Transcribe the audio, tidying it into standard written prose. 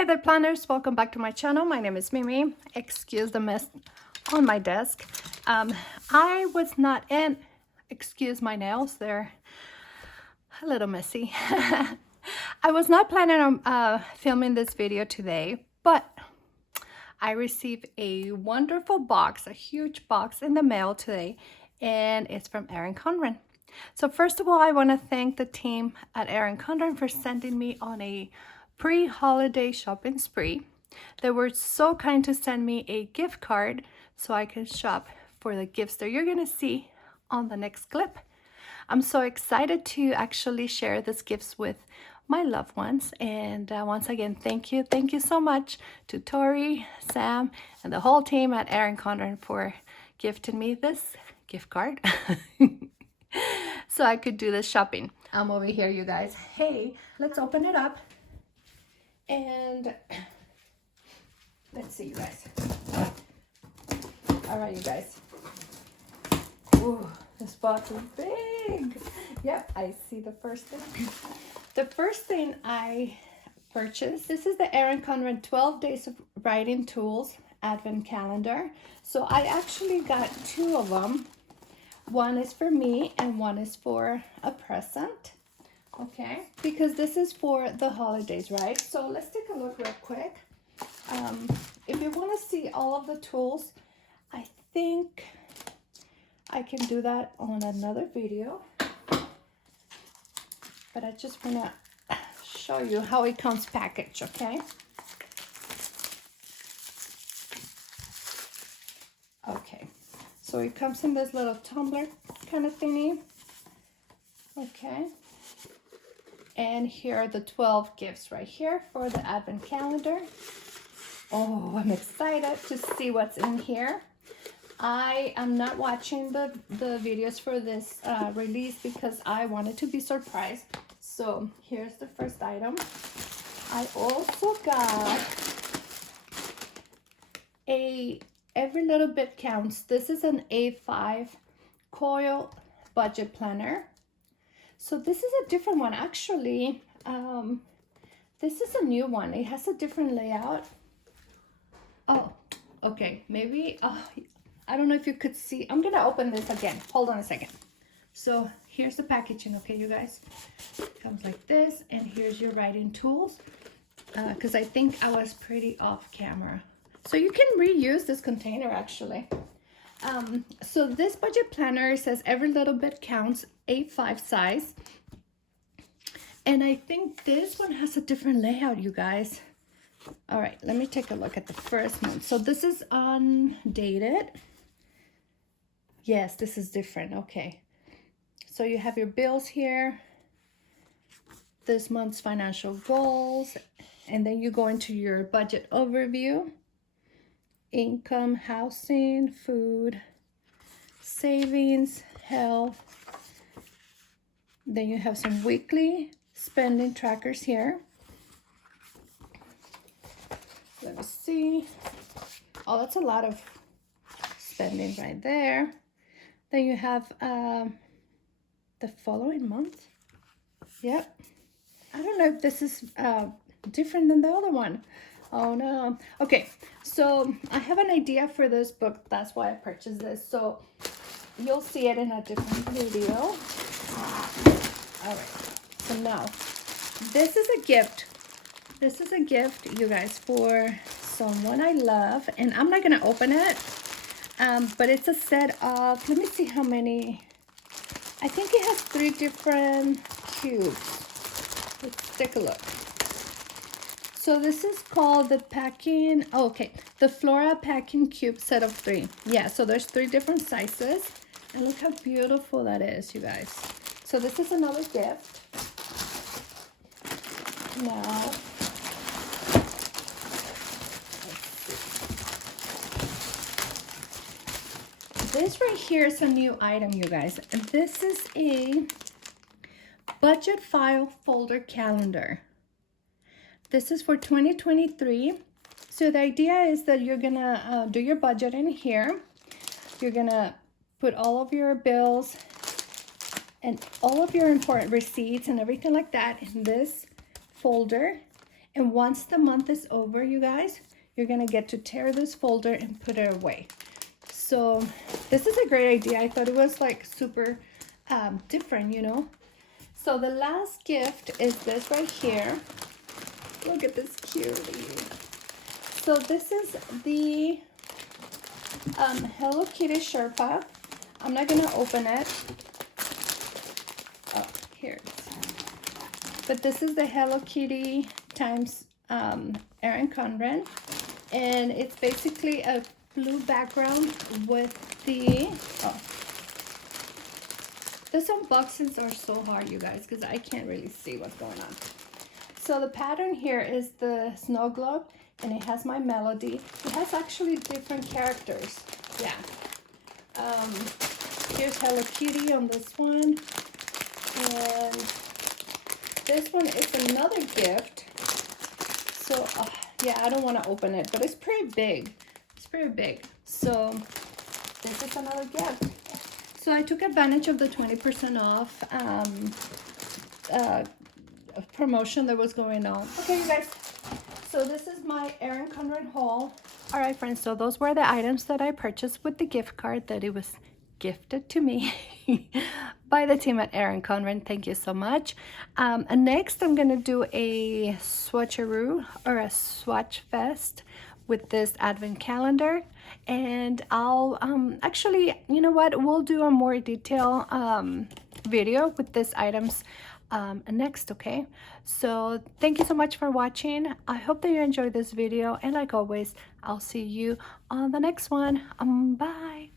Hey there planners, welcome back to my channel. My name is Mimi. Excuse the mess on my desk. I was not in, excuse my nails, they're a little messy. I was not planning on filming this video today, but I received a wonderful box, a huge box in the mail today, and it's from Erin Condren. So first of all, I want to thank the team at Erin Condren for sending me on a pre-holiday shopping spree. They were so kind to send me a gift card so I can shop for the gifts that you're going to see on the next clip. I'm so excited to actually share these gifts with my loved ones, and once again, thank you so much to Tori, Sam, and the whole team at Erin Condren for gifting me this gift card so I could do this shopping. I'm over here, you guys. Hey, let's open it up and let's see, you guys. All right, you guys. Ooh, this box is big. Yep, I see the first thing. The first thing I purchased, this is the Erin Condren 12 Days of Writing Tools Advent Calendar. So I actually got two of them. One is for me and one is for a present. Okay, because this is for the holidays, right? So let's take a look real quick. If you want to see all of the tools, I think I can do that on another video, but I just want to show you how it comes packaged, okay? Okay, so it comes in this little tumbler kind of thingy, okay? And here are the 12 gifts right here for the Advent calendar. Oh, I'm excited to see what's in here. I am not watching the videos for this release because I wanted to be surprised. So here's the first item. I also got a Every Little Bit Counts. This is an A5 coil budget planner. So this is a different one actually. This is a new one. It has a different layout. Oh, okay, maybe I don't know if you could see. I'm gonna open this again. Hold on a second. So here's the packaging, okay, you guys? It comes like this, and here's your writing tools. Because I think I was pretty off camera. So you can reuse this container actually. So this budget planner says Every Little Bit Counts, A5 size. And I think this one has a different layout, you guys. All right, let me take a look at the first one. So this is undated. Yes, this is different. Okay. So you have your bills here, this month's financial goals, and then you go into your budget overview, income, housing, food, savings, health. Then you have some weekly spending trackers here. Let me see. Oh, that's a lot of spending right there. Then you have the following month. Yep. I don't know if this is different than the other one. Oh no. Okay, so I have an idea for this book. That's why I purchased this. So you'll see it in a different video. All right. So now, this is a gift. This is a gift, you guys, for someone I love. And I'm not going to open it. But it's a set of, let me see how many. I think it has 3 different cubes. Let's take a look. So this is called the packing, oh, okay, the Flora packing cube set of 3. Yeah, so there's 3 different sizes. And look how beautiful that is, you guys. So this is another gift. Now, this right here is a new item, you guys. And this is a budget file folder calendar. This is for 2023. So the idea is that you're gonna do your budget in here. You're gonna put all of your bills and all of your important receipts and everything like that in this folder. And once the month is over, you guys, you're gonna get to tear this folder and put it away. So this is a great idea. I thought it was like super different, you know. So the last gift is this right here. Look at this cutie. So this is the Hello Kitty Sherpa. I'm not gonna open it. Oh, here it is. But this is the Hello Kitty times Erin Condren, and it's basically a blue background with the these unboxings are so hard, you guys, because I can't really see what's going on. So the pattern here is the snow globe, and it has my melody. It has actually different characters. Yeah. Here's Hello Kitty on this one, and this one is another gift. So yeah, I don't want to open it, but it's pretty big. It's pretty big. So this is another gift. So I took advantage of the 20% off promotion that was going on. Okay, you guys. So this is my Erin Condren haul. All right, friends. So those were the items that I purchased with the gift card that it was gifted to me by the team at Erin Condren. Thank you so much. And next, I'm gonna do a swatcheroo or a swatch fest with this advent calendar, and I'll actually, you know what, we'll do a more detailed video with these items next. Okay, so thank you so much for watching. I hope that you enjoyed this video, and like always, I'll see you on the next one. Bye.